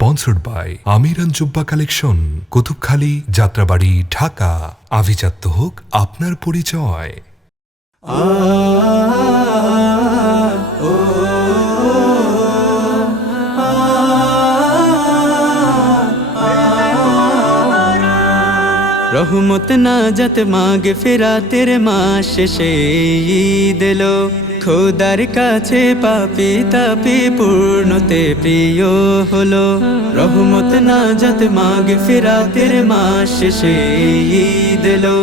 Sponsored by আমিরান জুব্বা collection, Kutubkhali, Jatrabari, Dhaka. আভিজাত্য হোক আপনার পরিচয়। রহমত নাজাত মাগে ফেরাতের মাস শেষে ঈদ এলো, খোদার কাছে পাপী তাপী পূর্ণতে প্রিয় হলো। রহমত নাজাত মাগে ফেরাতের মাস শেষে ঈদ এলো,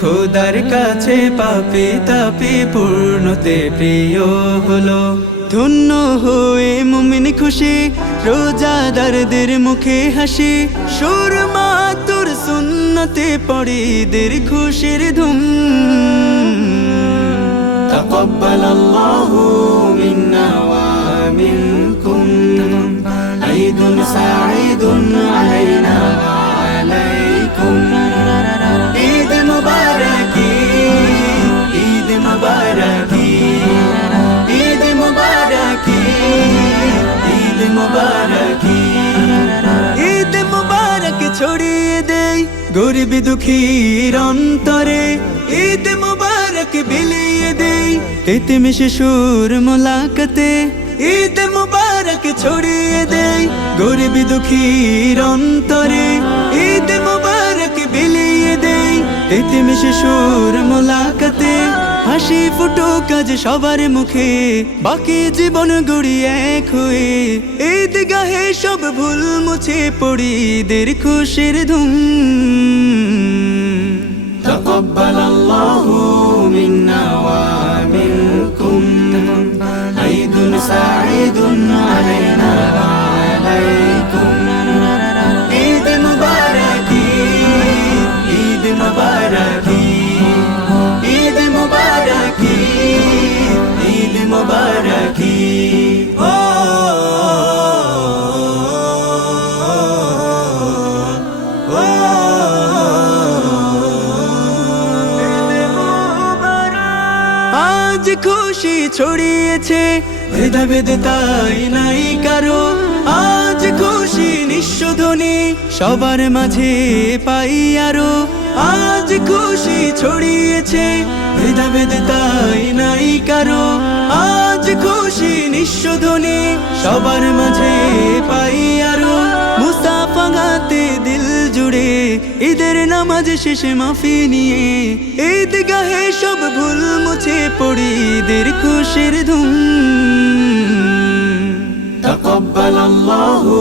খোদার কাছে পাপী তাপী পূর্ণতে প্রিয় হলো। ধন্য হয়ে মুমিন খুশি, রোজাদারদের মুখে হাসি, সুরমা তোর সুন্নতে পড়িদের খুশির ধুম। তাকাব্বালাল্লাহু মিন্না ওয়া মিনকুম, ঈদুন সাঈদুন আলাইনা ওয়া আলাইকুম। ঈদ মুবারক, ঈদ মুবারক, ঈদ মুবারক, ঈদ মুবারক। ঈদ মুবারক ছড়িয়ে দেই গরিব দুঃখীর অন্তরে, ঈদ মুবারক বিলিয়ে দেই তিতিম শিশুর মোলাকাতে। ঈদ মুবারক ছড়িয়ে দেই গরিব দুঃখীর অন্তরে, ঈদ মুবারক বিলিয়ে দেই তিতিম শিশুর মোলাকাতে। হাসি ফুটুক আজ সবার মুখে, বাকি জীবন গড়ি এক হয়ে, ঈদগাহে সব ভুল মুছে পড়ি ঈদের খুশির ধুম। তাকাব্বালাল্লাহু মিন্না ওয়া মিনকুম, ঈদুন সাঈদুন আলাইনা ওয়া আলাইকুম। ঈদ মুবারক, ঈদ মুবারক, ঈদ মুবারক, ঈদ মুবারক। আজ খুশি ছড়িয়েছে ভেদাভেদ তাই নাই কারো, আজ খুশি নিঃশোধনী সবার মাঝে পাই আরো। আজ খুশি ছড়িয়েছে ভেদাভেদ তাই নাই কারো, আজ খুশি নিঃশোধনী সবার মাঝে পাই আরো। মুস্তাফা গাতে দিল জুড়ে ঈদের নামাজ শেষে মাফি নিয়ে, ঈদগাহে সব ভুল মুছে পড়ি ঈদের খুশির ধুম। তাকাব্বালাল্লাহু